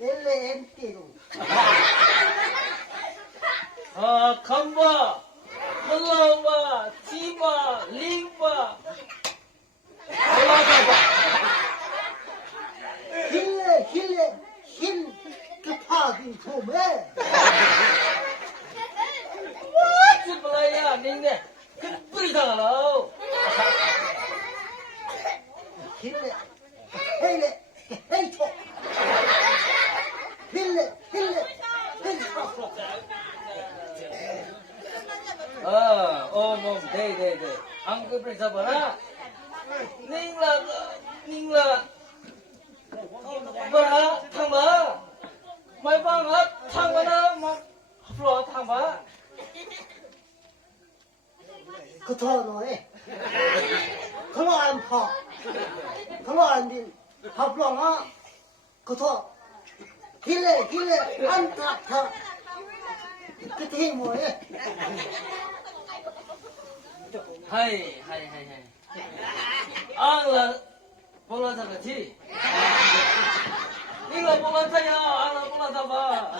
엘레 엔티로. 컴바, 컬러바, 티바, 링바. 올라가봐. 힐레 힐 급하긴 좀해. 뭐지 뭐야, 니네 그 뿌리다가로. 힐레 헤이토. 힐레 뭐, 네. 안 뿌리 잡아라. 닝라. 뭐라, 탕마. 말방아, 탕마나, 막, 앞으로 탕마. 그토 너에. 그로 안 파. 그로 안 빈. 밥로가 그토. 힐레 안 타. 그때 뭐해? 하이. 앙라, 볼라 잡았지? 닝라 볼라 타야, 앙라 볼라 잡아.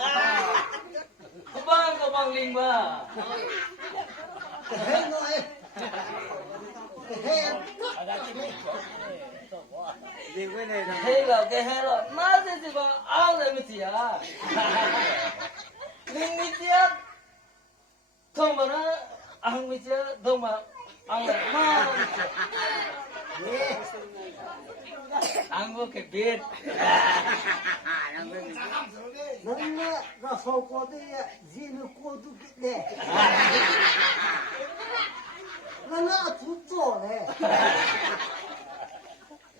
그방 링바. 해 너에. 해. 해가 해라. 나한테 봐. 앙라 미지야. 링미지야. 정말은 앙미지야. 정말 앙라 마. 앙고 개빈. 너네 나 서고대야 지는 고도 네. 나나 두ത്തോ네.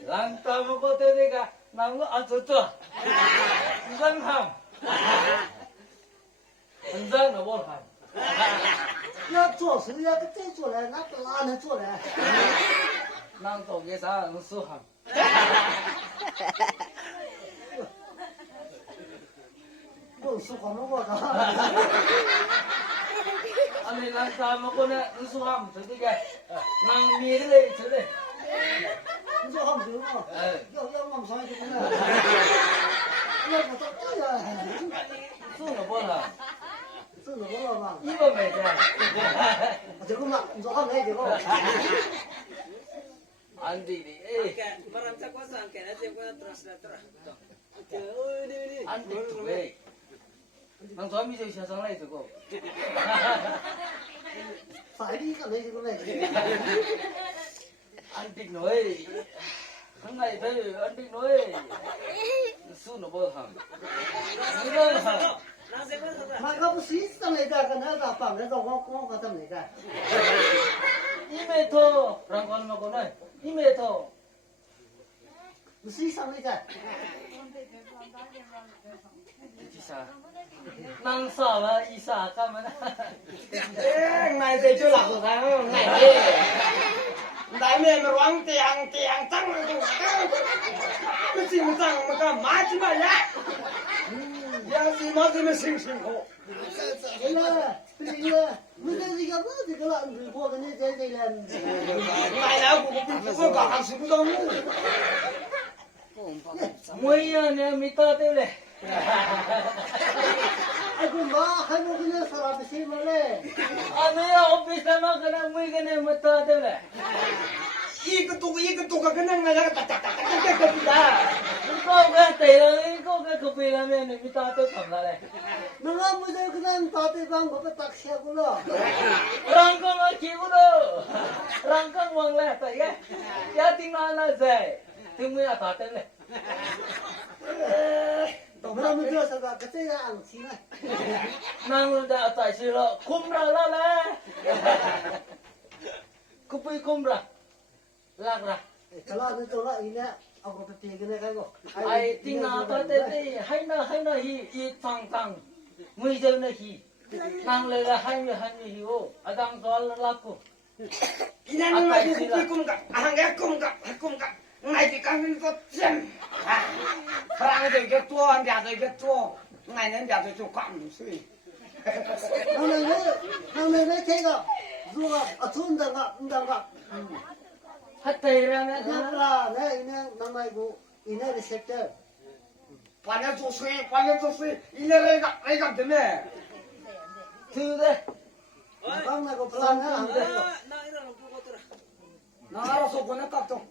랑타 먹고 되니까 나무 아주 좋아. 인상함. 인상 너무 함. 要做事要个再做来，那个哪能做来？ 난 독에서 수함.我是黄萝卜的， 아니 랑타 먹고는 수함 저기가 난 미래 저래. 你说好不行吗？要往上去呢，要不到这呀， 수는 뭐라? 这怎么了嘛？ 이거 매자. 这个嘛，你说好没这个？ 안 되니. Barang cakosan kena tiap terus. 안 돼. 왜? 난 도미 저 세상来 저거. 反正个没这个没。 안 돼. 너희. 한가이 배. 안 돼. 너희. 수는 뭐 함. 이거 함. 那个不是一上来的，跟那个放那个我怎么来的？ 2m 랑관 먹고는 2m. 不是一上来的， 지사. 낭사와 이사 가면. Ngày thì chưa lạc được tháng ngày đi. Đại miền mà loáng tiền tăng rồi tụ. Cái gì mà tăng mà cả má chứ mà nhá. Ya gì mà sinh khổ. 原来这个我这个了，我跟你这个了。 Ngày nào cũng có cả hàng xóm đông. 뭐야 내 밑에 때문에. 哎，我妈还没跟那啥子新闻嘞。 아니야 오피스만 그냥 뭐이게네 밑에 때문에. 이거 그냥 내가 딱딱딱딱딱딱다. 이거 왜 때려 이거 왜 급이라면 밑에 때 감나래. 내가 무슨 그냥 다들 거 딱 세고 了。 랑강아 기구도. 랑강 왕래 따게. 야 띵나나 제. 등무야 다 때문에. 那么这是个这样安心啊。 나무다 따시러 콤라라래. 급이 콤라. 락라. 这那你走了，人家我不别跟那个个。 아이 띵나 따때 하이나 이 탕탕. 무이저는 히. 낭래가 하이미 히고 아당 돌라고. 이나는 말이 꿈가 한개 꿈가. Ngày thì căng có chân. Phang thì cái tua, nhà thì cái tua. Ngày nên nhà thì chụp cọng suy. 他们这个，如果存那个， 하태이라면 那那那那个，那个 sector。半年做水，半年做水，一年来个的呢。对不对？ Bang na ko plan ha. 나가서 보내 깍도.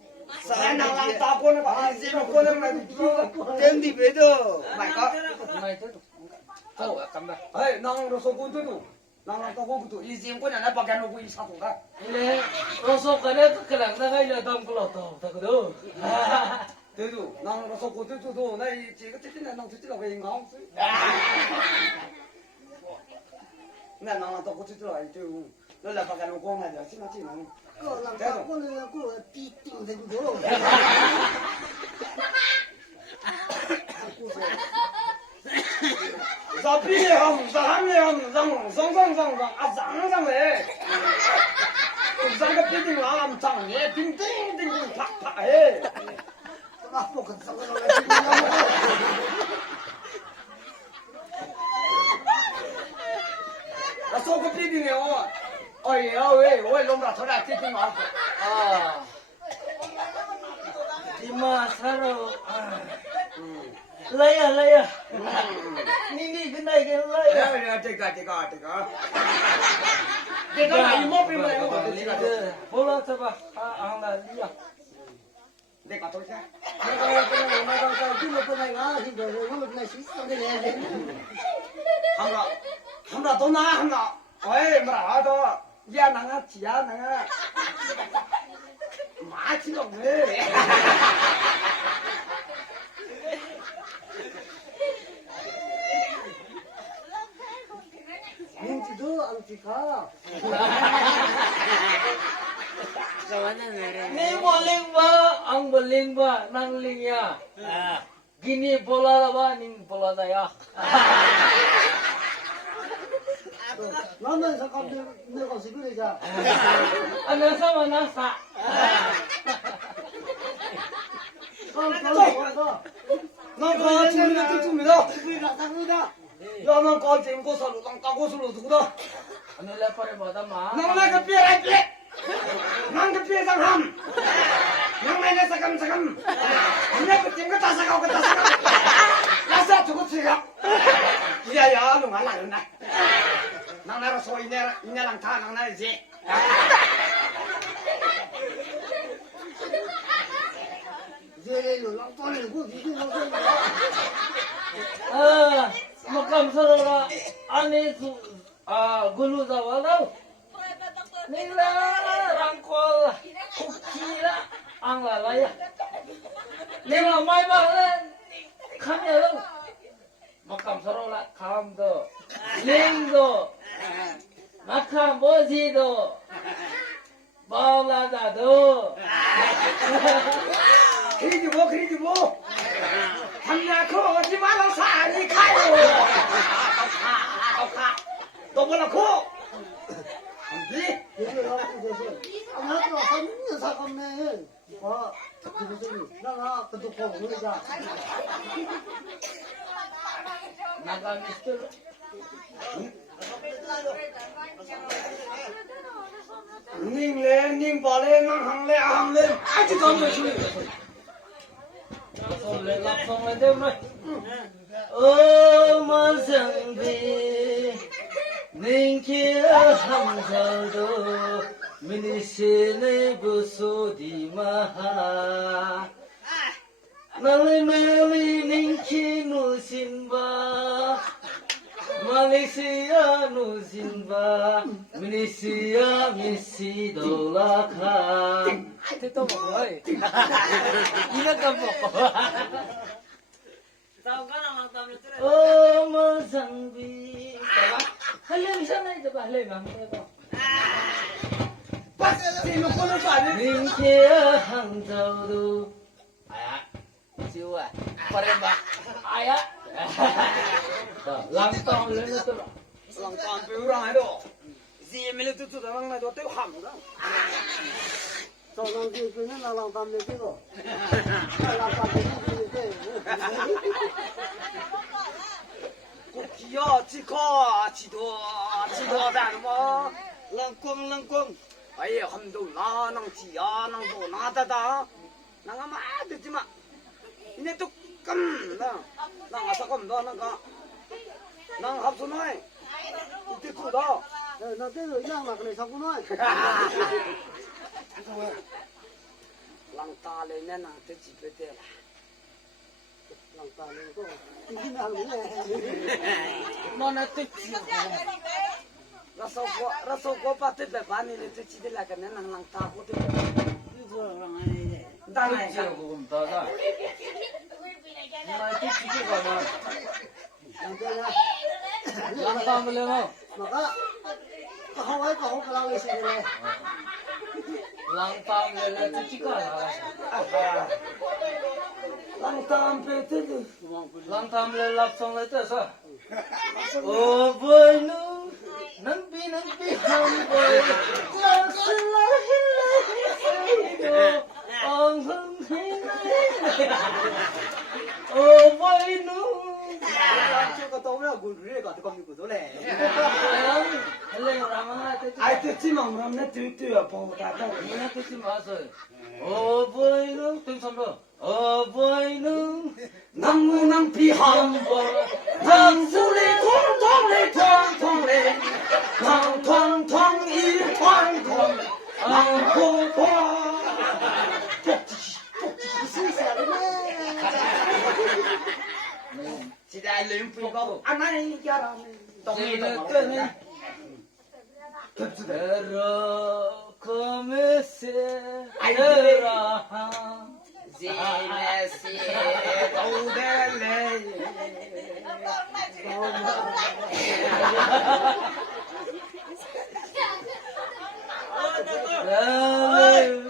사나랑 다 보내 봐. 이제 보내 봐. 댄디 베도. 마이카. Mày tới đâu à cầm đây. 에이, 나랑서 보도. 나랑 또 보도. 이제 보내 나 밖에 놓고 이 사도가. Nè, nó số cái đấy cái lần đó cái giờ tao có lọt tàu thật đâu. 대도 나랑서 보도도 나 이제 그 뜻이나 나 뜻이라 왜 인가? 나 나랑 또 보도도 알죠. 너라 밖에 놓고 나야 신나지 나. Ko lang ta ko na ko ti ting de do. 자 비례함, 사람례함, 상상상상, 아 상상해. 상가 비딩함, 장예, 딩딩딩딩, 팍팍해. Na po ka sa ko na. 나 소금 비딩해요. 어이, 왜 놈라 저라 비딩함. À. Đi mà sao rồi? Lấy à. Đi cái này cái lấy à. 야, 제가. 내가 나 이모 비면 Bố lo sao bà? Ăn là đi à? 내가 도착. Na ka sa ki mo ko na nga hi do ro na si sa de ne. 하나 더 나, 하나. 어이, 뭐라, 너. 야, 나가, 지야, 나가. 마치가 왜? Min ti do ang ti ka. Ni boleh ba? Ang boleh ba? Nang ling ya. Gini bola ba? Ning bola ya. Naman sa ka ne ko siguro ja. Ano sama nasa? 난 가지는 뜻입니다. Siguro ta ko da. 야, 난 가지는 고사로, 난 까고슬로 두고다. Ano la pare ba ma? 난 내가 삐라 삐. 난 그 삐상함. 난 내가 사감. 내가 띵거 다 사가고 다 사가고. 나사 두고 치가. 야야, 너 말라는다. 난 나로 소 이내랑 다 나나지. Je lo lang to ne ko di ko ko. Makam sarora ane su gulu zawa đâu? Nila rangkol kukila ang lalaya. Nila mai ba lên kham ya đâu? Makam sarora kham do, ling do, makam bozi do, bao la da do. 그리지 뭐. 한나 거지 말아 사니 가요. 가. 너 뭐라고? 네? Je lo lang to so. Na ko ka ni sa ka me. Wa ku so ni. Na ka to ko ni ja. Naga mister. 닝래 닝발래 낭항래 항래 아직도 안 맞추네. Xong lên làm xong lên đêm rồi. Mà dần về nên kia hằng giờ đó mình sẽ lấy bữa số đi mà nang lên mê li nên kia nu xin ba Malaysia nu xin ba Malaysia Messi đâu là khá. Thế tôi một ơi. Ý nó cầm một. Mà rằng vì các bạn hãy lên sang đây cho bạn lên làm thế không? bắt thì nó có nó phải Mình kia hàng giàu đồ. Ai á? Siêu à? Paremba. Ai á? Làm to lên nó tôi bảo. làm toàn biểu ra hết rồi. Gì mình tự tự đang này đó tiêu hầm đó. So lang ti ko na lang tam ne ko. Lang pa ni ko. 고기야 지커 지도 다는 뭐 랑꽁 아예 함도 나랑 지야 낭도 나다다 나가 마 듣지 마 이네 또 끔, 나 아사 끔, 나 합수 나이. 이때 투다. 나 때도 이양 막 그래 자꾸 너. 랑타 레네 나 때지 베테. 랑따는 거. 이긴 하네. 너는 뜻이 Raso ko pati be bani le te chide la kana nang lang ta ko te. 뜻이 그럼 다가 나 뜻이 가나 랑땅 걸려나 maka kahawai kahong kalaway sa nila. 랑땅 걸려 뜻이 가나 Lang ta am pe te de. 랑땅 걸려 랍송 le 뜻어 오 보이누 남비 한보이 라슬라 힐라 엉흥 오 보이누 Chưa có tôm nào gùn rưỡi cả tôm như của tôi này. hello ramana Ai te chi mang ram ne tu tu a po ta ta. 이나 뜻이 맞아요. 어버이는 등산로 어버이는 Nang nang pi ham bo. Nang su le tong i tong. Nang ko ko. Chỉ đại luyện phi có anh ấy cho đâu. 이는 끄는 에러 코메세 에라 Messi đâu đây lệ.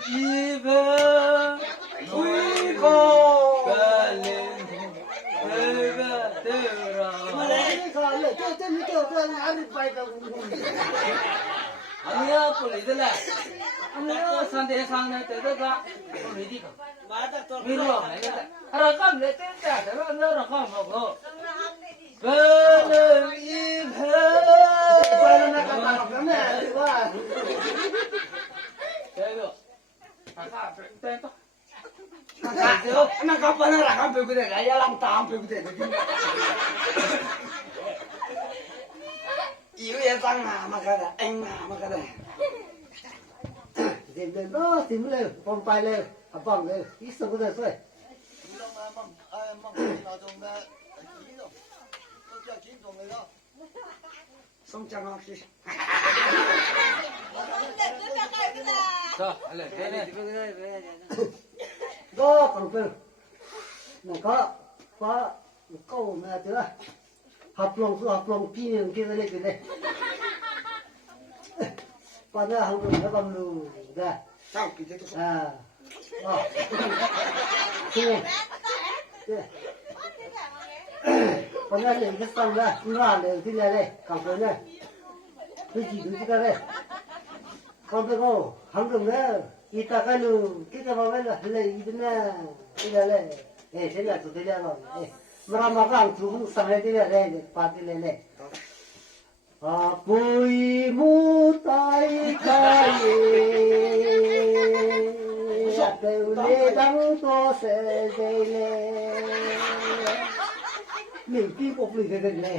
입에 Quý 갈린 배가 되라 아니야 폴리들라 아니야 산대 상네 때가 폴리디가 미로 하라감 레테자 저런 하라감 먹어 별을 입에 대고 아까 땡또 Nó có phải là không phải cái này là làm tạm phải cái này. Yêu em sang mà cái này, anh mà cái này. Tìm lên đó, tìm lên, phong tay lên, vòng lên, ít sống cái rồi. Xong chẳng học gì. 자, 알레, 네네. Đó còn cơ. Nó có câu mà chứ là học lòng phi đường kia đây cái này. Còn là học đường nó bằng lù ra. Sao kỳ thế tôi À. Thế. Còn là để cái xong ra, nó để cái này đây, cảm ơn này. Tôi chỉ đứng cái đây. Còn tôi có học đường nữa. 이따가 는 kita mamela le idna idale seria tu teria no maramakang tu sangai teria le patile le apoi mutai kai ateule dang to se dele mình pi popli ke le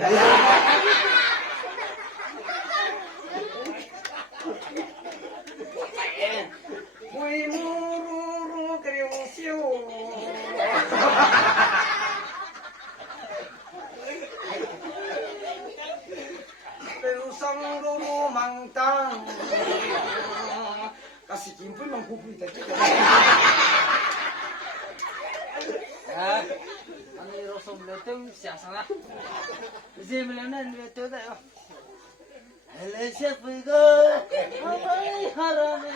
Ui ru kêu siêu. Kêu sang ru mang tang. Kasih kimpul mang kupi tadi. 아, 아니 로som letem siasana. Zimlenan letem dah. Hele sepigo, abai harame.